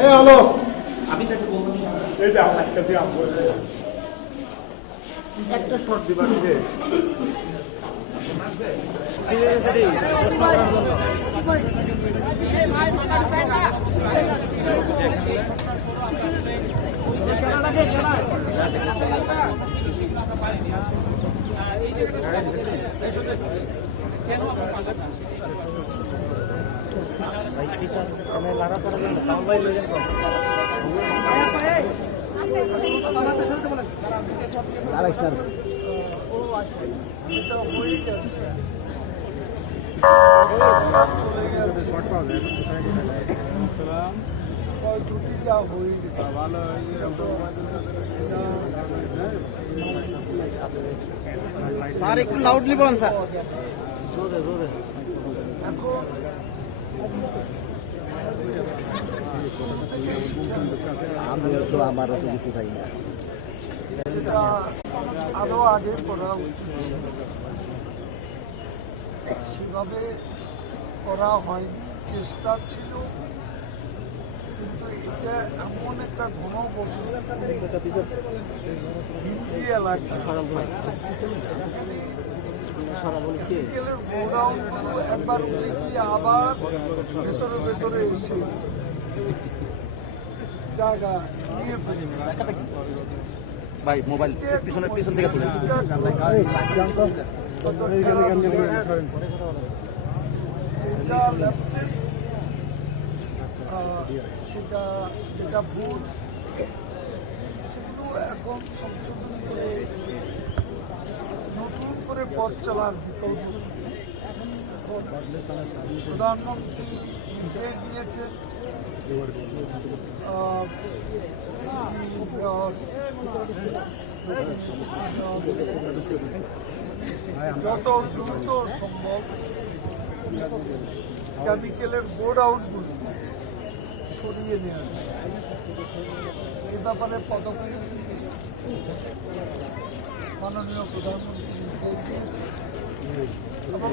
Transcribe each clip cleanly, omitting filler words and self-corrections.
Hello একটা short দিবার sir একটু লাউডলি বলেন স্যার। আমি তো আমার অত কিছু পাই না, যেটা আরো আগে করা উচিত সেভাবে করা হয়নি, চেষ্টা ছিল, কিন্তু এটা এমন একটা ঘনবসতি এলাকা, গোডাউনগুলো একবার উঠে গিয়ে আবার ভেতরে ভেতরে এসে জায়গা নিয়ে ফেলে। ভাই মোবাইল পিছন থেকে তুলে সেটা যেটা ভুল সেগুলো এখন সংশোধন করে নতুন করে পথ চলার বিকল্প। প্রধানমন্ত্রী নির্দেশ দিয়েছেন যত দ্রুত সম্ভব কেমিক্যালের গোডাউনগুলো সরিয়ে নেওয়া যায়, এ ব্যাপারে পদক্ষেপ মাননীয় প্রধানমন্ত্রী নির্দেশ দিয়েছে এবং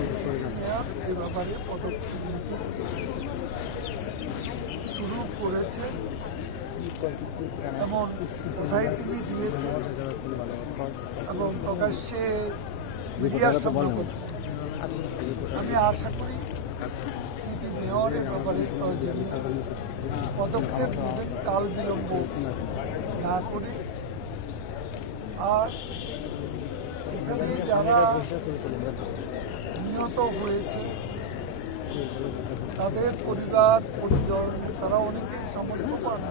এ ব্যাপারে পদক্ষেপ শুরু করেছে এমন কথাই তিনি দিয়েছেন এবং প্রকাশ্যে মিডিয়ার সামনে আমি আশা করি সিটি মেয়র এ ব্যাপারে পদক্ষেপ নেবেন কাল বিলম্ব না করে। আর এখানে যারা নিহত হয়েছে তাদের পরিবার পরিজন তারা অনেকেই সামর্থ্যবান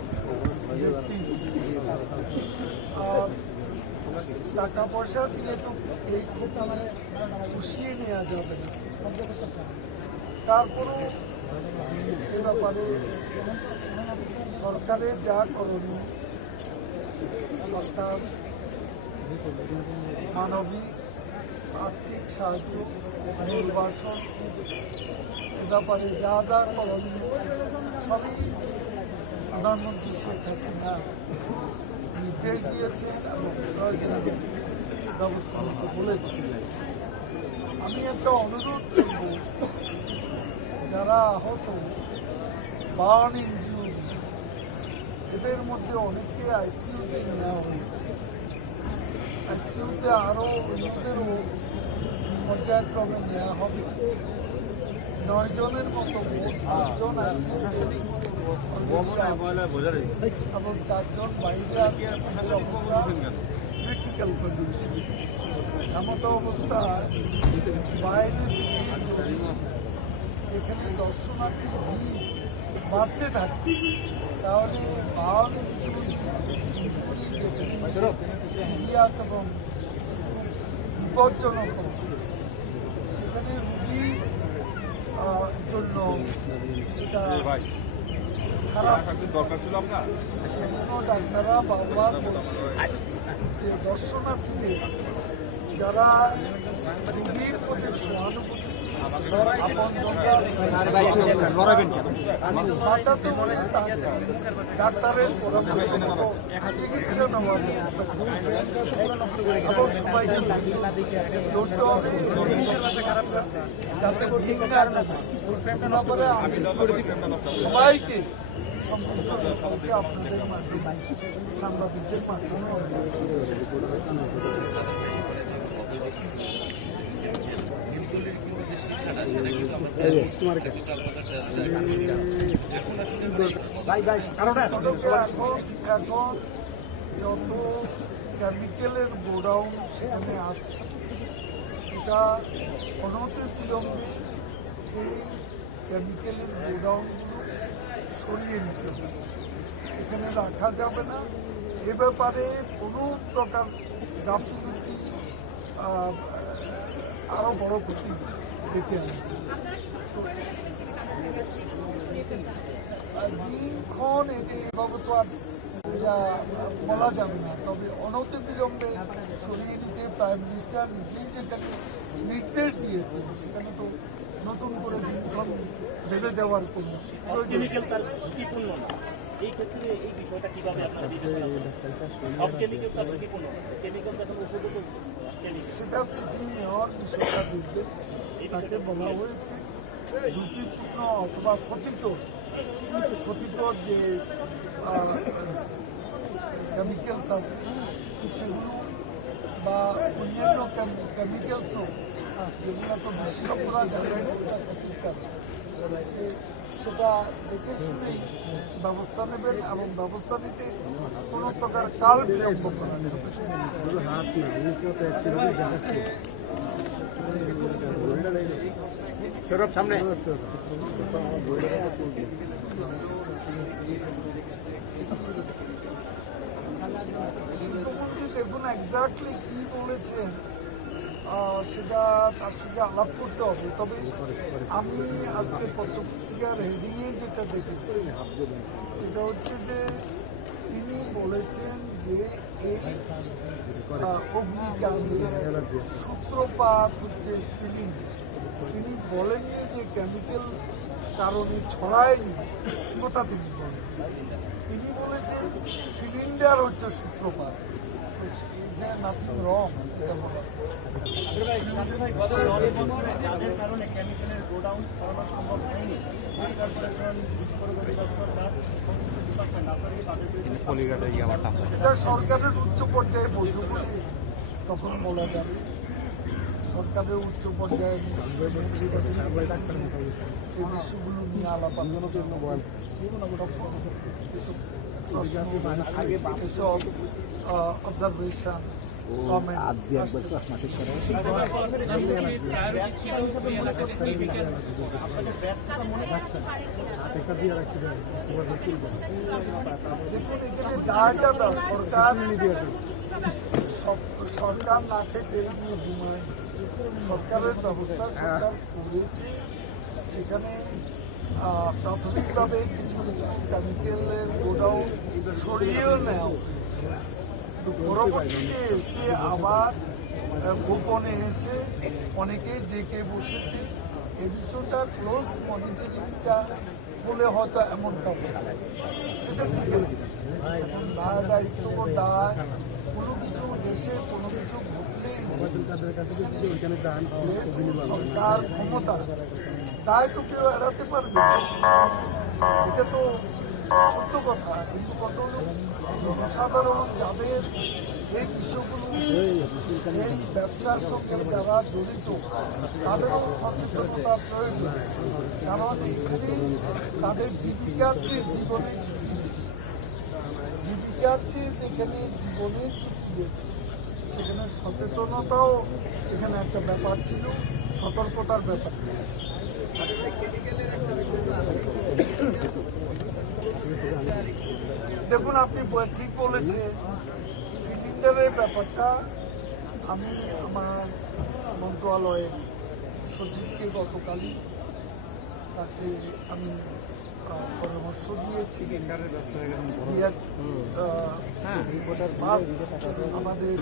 ব্যক্তি, আর টাকা পয়সা দিয়ে তো এই কথা পুষিয়ে নেওয়া যাবে না। তারপরও এ ব্যাপারে সরকারের যা করণীয়, সরকার মানবিক আর্থিক সাহায্য, নির্বাসন, এ ব্যাপারে যা যা করণীয় সবই প্রধানমন্ত্রী শেখ হাসিনা নির্দেশ দিয়েছেন এবং প্রয়োজনীয় ব্যবস্থা নিতে বলেছেন। আমি একটা অনুরোধ করব, যারা আহত বার্ন ইনজিউরি এদের মধ্যে অনেককে আইসিইউতে নেওয়া হয়েছে। আইসিইউতে আরও অন্যদেরও পর্যায়ক্রমে নেওয়া হবে। 9 জনের মতো 8 জন এবং 4 জন বাইরে আছে। ক্রিটিক্যাল কন্ডিশন এমত অবস্থা বাইরে এখানে দর্শনার্থী বাড়তে থাকে, তাহলে ভালো কিছু ইতিহাস এবং বিপজ্জনক সেখানে রুগীর জন্য যেটা খারাপ সেজন্য ডাক্তাররা বারবার বলছে যে দর্শনার্থীদের যারা রোগীর প্রতি সহানুভূতিশীল বাঁচাতে হলে ডাক্তারের পরামর্শ মতো চিকিৎসা নেওয়ার ব্যবস্থা করতে এবং সবাইকে লড়তে হবে যাতে ঠিক না করে আমি সবাইকে সমস্ত সকলকে আপনাদের মাধ্যমে সাংবাদিকদের মাধ্যমে এখন যত কেমিক্যালের গোডাউন সেখানে আছে এটা অনতি বিলম্বে এই কেমিক্যালের গোডাউনগুলো সরিয়ে নিতে হবে, এখানে রাখা যাবে না। এ ব্যাপারে কোনো প্রকার গাফিলতি আরো বড় ক্ষতি ডেকে আনবে। দিনক্ষণ এভাবে তো আর এটা বলা যাবে না, তবে অনতি বিলম্বে সরিয়ে দিতে প্রাইম মিনিস্টার নিজেই যেটাকে নির্দেশ দিয়েছেন সেখানে তো নতুন করে দিনক্ষণ ভেবে দেওয়ার কোনো এই ক্ষেত্রে এই বিষয়টা কিভাবে আপনারা সেটা সিটি মেয়র বিষয়টা দেখবে। তাকে বলা হয়েছে ঝুঁকিপূর্ণ অথবা ক্ষতিত যে কেমিক্যালস আছে সেগুলো বা অন্যান্য কেমিক্যালসও যেগুলো তো বিশেষজ্ঞরা জানেন সেটা দেখে শুনেই ব্যবস্থা নেবেন এবং ব্যবস্থা নিতে কোনো প্রকার কাল বিলম্ব করা যাবে সামনে শিল্পমন্ত্রী দেখুন এক্স্যাক্টলি কি বলেছেন সেটা তার সঙ্গে আলাপ করতে হবে। তবে আমি আজকে পত্রপত্রিকার হেডিংয়ে যেটা দেখেছি সেটা হচ্ছে যে তিনি বলেছেন যে এই অগ্নিকাণ্ডের সূত্রপাত হচ্ছে সিলিন্ডার। তিনি বলেননি যে কেমিক্যাল কারণে ছড়ায়নি, কথা তিনি বলেন। তিনি বলেছেন সিলিন্ডার হচ্ছে সূত্রপাত। নাথিং রং যাদের কারণে কেমিক্যালের গোডাউন সরানো সম্ভব হয়নি সেটা সরকারের উচ্চ পর্যায়ে বৈঠক করে তখন বলা যাবে। সরকারের উচ্চ পর্যায়ে এই বিষয়গুলো নিয়ে আলাপ অবজারভেশন দেখুন এখানে দায়টা সরকার নাকে তেল দিয়ে ঘুমায়। সরকারের ব্যবস্থা সরকার করেছে, সেখানে প্রাথমিকভাবে কিছু কিছু কেমিক্যালের গোডাউন সরিয়েও নেওয়া হয়েছে, কিন্তু পরবর্তীতে এসে আবার গোপনে এসে অনেকে জেকে বসেছে। এই বিষয়টা ক্লোজ মনিটরিংটা বলে হয়তো এমনটা সেটা ঠিক আছে। এখন দায় দায়িত্ব দায় কোনো কিছু দেশে কোনো কিছু ঘটলেই সরকার ক্ষমতা দায় তো কেউ এড়াতে পারবে, এটা তো সত্য কথা। কিন্তু কত জনসাধারণ যাদের এই বিষয়গুলো এই ব্যবসার সঙ্গে যারা জড়িত তাদেরও সচেতনতা প্রয়োজন, কারণ এখানে তাদের জীবিকার চেয়ে জীবনের যেখানে জীবনের ঝুঁকি রয়েছে সেখানে সচেতনতাও এখানে একটা ব্যাপার ছিল, সতর্কতার ব্যাপার রয়েছে। দেখুন আপনি ঠিক বলেছেন, সিলিন্ডারের ব্যাপারটা আমি আমার মন্ত্রণালয়ের সচিবকে গতকালই তাকে আমি পরামর্শ দিয়েছি আমাদের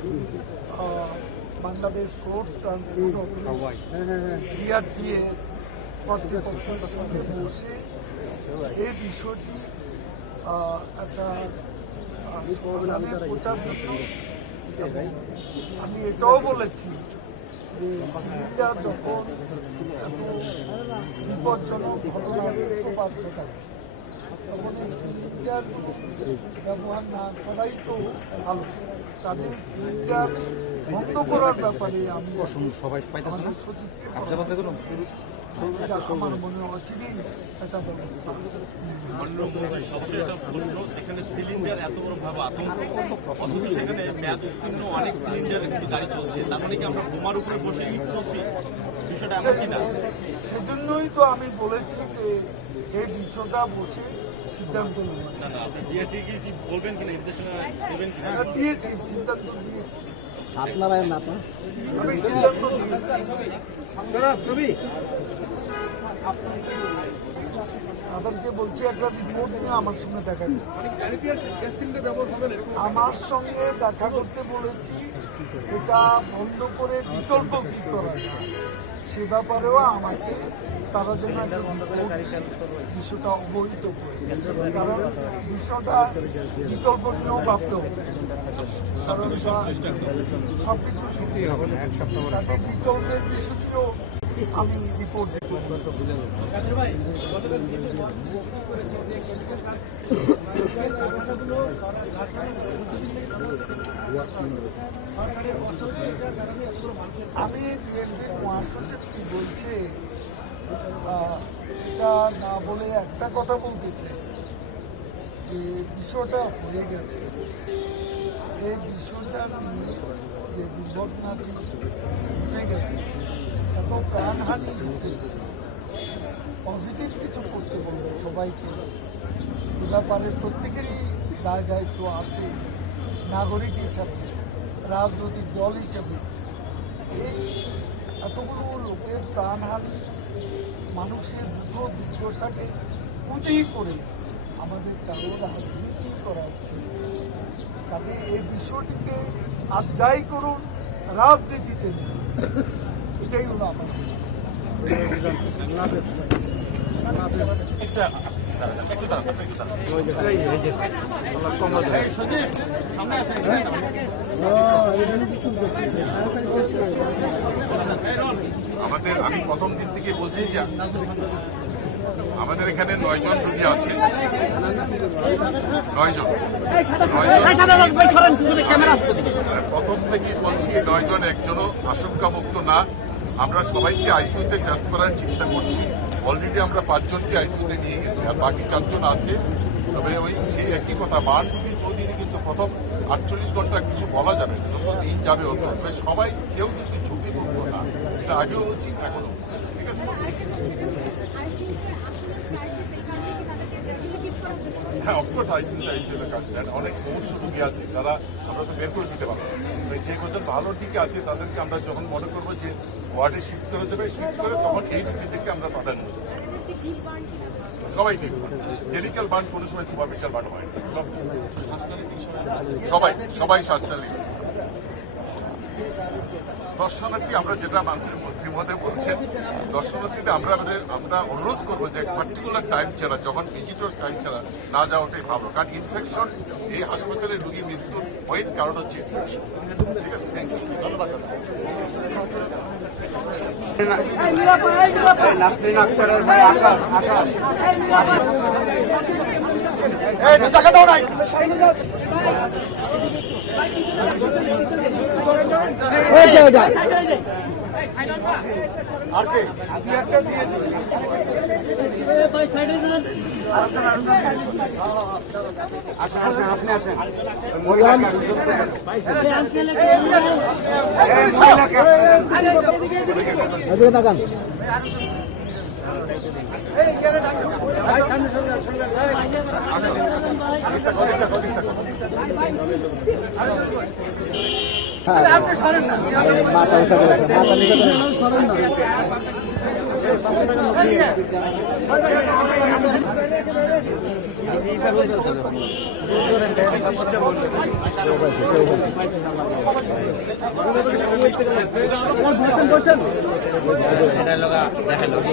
বাংলাদেশ রোড ট্রান্সপোর্ট বিআরটিএ কর্তৃপক্ষের সাথে বসে এই বিষয়টি একটা সমাধানের খোঁজার জন্য আমি এটাও বলেছি যে সিলিন্ডার যখন এত বিপজ্জনক ঘটনার সূত্রপাত ঘটাচ্ছে তখন এই সিলিন্ডার ব্যবহার না করাই তো ভালো। কাজে সিলিন্ডার বন্ধ করার ব্যাপারে আমি সবাই আমাদের সচিবকে আমার মনে অচিরেই একটা ব্যবস্থা এখানে সিলিন্ডার এত বড় ভাবে আতঙ্ক অথচ সেখানে মেয়াদ উত্তীর্ণ অনেক সিলিন্ডার কিন্তু গাড়ি চলছে, তার মানে কি আমরা বোমার উপরে বসে ইট চলছি? বিষয়টা এমন কিনা? সেজন্যই তো আমি বলেছি যে এই বিষয়টা বসে সিদ্ধান্ত নেব। না না, আপনি বিআরটি কি বলবেন কিনা, নির্দেশনা দেবেন কিনা? দিয়েছি, সিদ্ধান্ত দিয়েছি, আপনারা আমি সিদ্ধান্ত দিয়েছি। তাদেরকে বলছি একটা রিপোর্ট নিয়ে আমার সঙ্গে দেখা করতে। আমার সঙ্গে দেখা করতে বলেছি, এটা বন্ধ করে বিকল্প কি করা যায় সে ব্যাপারেও আমাকে তারা যেন একটা বিষয়টা অবহিত করে, কারণ বিষয়টা বিকল্প নিয়েও ভাবতে হবে, কারণ সব কিছু বিকল্পের বিষয়টিও আমি রিপোর্ট আমি বিএনপির মহাসচিব কি বলছে এটা না বলে একটা কথা বলতে চাই যে বিষয়টা হয়ে গেছে, এই বিষয়টা নিয়ে যে দুর্ঘটনাটি ঘটে গেছে, এত প্রাণহানি ঘটেছে, পজিটিভ কিছু করতে বলবো সবাইকে। এ ব্যাপারে প্রত্যেকেরই দায় দায়িত্ব আছে, নাগরিক হিসাবে, রাজনৈতিক দল হিসাবে। এই এতগুলো লোকের প্রাণহানি, মানুষের দুঃখ দুর্দশাকে পুঁজি করে আমাদের কারো রাজনীতি করা হচ্ছে। কাজে এই বিষয়টিতে আর যাই করুন রাজনীতিতে নেই, এটাই হলো আমার আমি প্রথম দিন থেকে বলছি যে আমাদের এখানে 9 জন রোগী আছে, 9 জন। প্রথম থেকেই বলছি 9 জন একজনও আশঙ্কামুক্ত না। আমরা সবাইকে আইসিইউতে ট্রান্সফার করার চিন্তা করছি। অলরেডি আমরা 5 জনকে আইসিইউতে নিয়ে গেছি, আর বাকি 4 জন আছে। তবে ওই সেই একই কথা, বান রুগীর প্রতিদিন কিন্তু প্রথম 48 ঘন্টা কিছু বলা যাবে, যত দিন যাবে অত সবাই কেউ কিন্তু ঝুঁকিমুক্ত না। এটা আগেও বলছি, এখনো বলছি, ঠিক আছে? হ্যাঁ, অফকোর্স আইসিইউতে কাজ দেন। অনেক মুমূর্ষু রোগী আছে, তারা আমরা তো বের করে দিতে পারবো না। যে কজন ভালো দিকে আছে তাদেরকে আমরা যখন মনে করবো যে ওয়ার্ডে শিফট করে দেবে, শিফট করে তখন এই রোগীদেরকে আমরা প্রাধান্য দেবো। সবাই ঠিক, কেমিক্যাল বার্ন কোনো সময় সুপারফিশিয়াল বার্ন হয় না। সবাই শ্বাসনালী। দর্শনার্থী আমরা যেটা মাননীয় মন্ত্রী মহোদয় বলছেন, দর্শনার্থীদের আমরা অনুরোধ করবো যে পার্টিকুলার টাইম ছাড়া, যখন ভিজিটর টাইম ছাড়া না যাওয়াটাই ভালো, কারণ ইনফেকশন এই হাসপাতালে রোগী মৃত্যুর মেইন কারণ হচ্ছে ইনফেকশন। ঠিক আছে, থ্যাংক ইউ, ধন্যবাদ। টাকা দাও নাই আর কে একটা দিয়ে আসেন, আপনি আসেন। দেখান মাথা উঁচা করেছে, মাথা নিচে করেন। এটা লগা দেখা লোক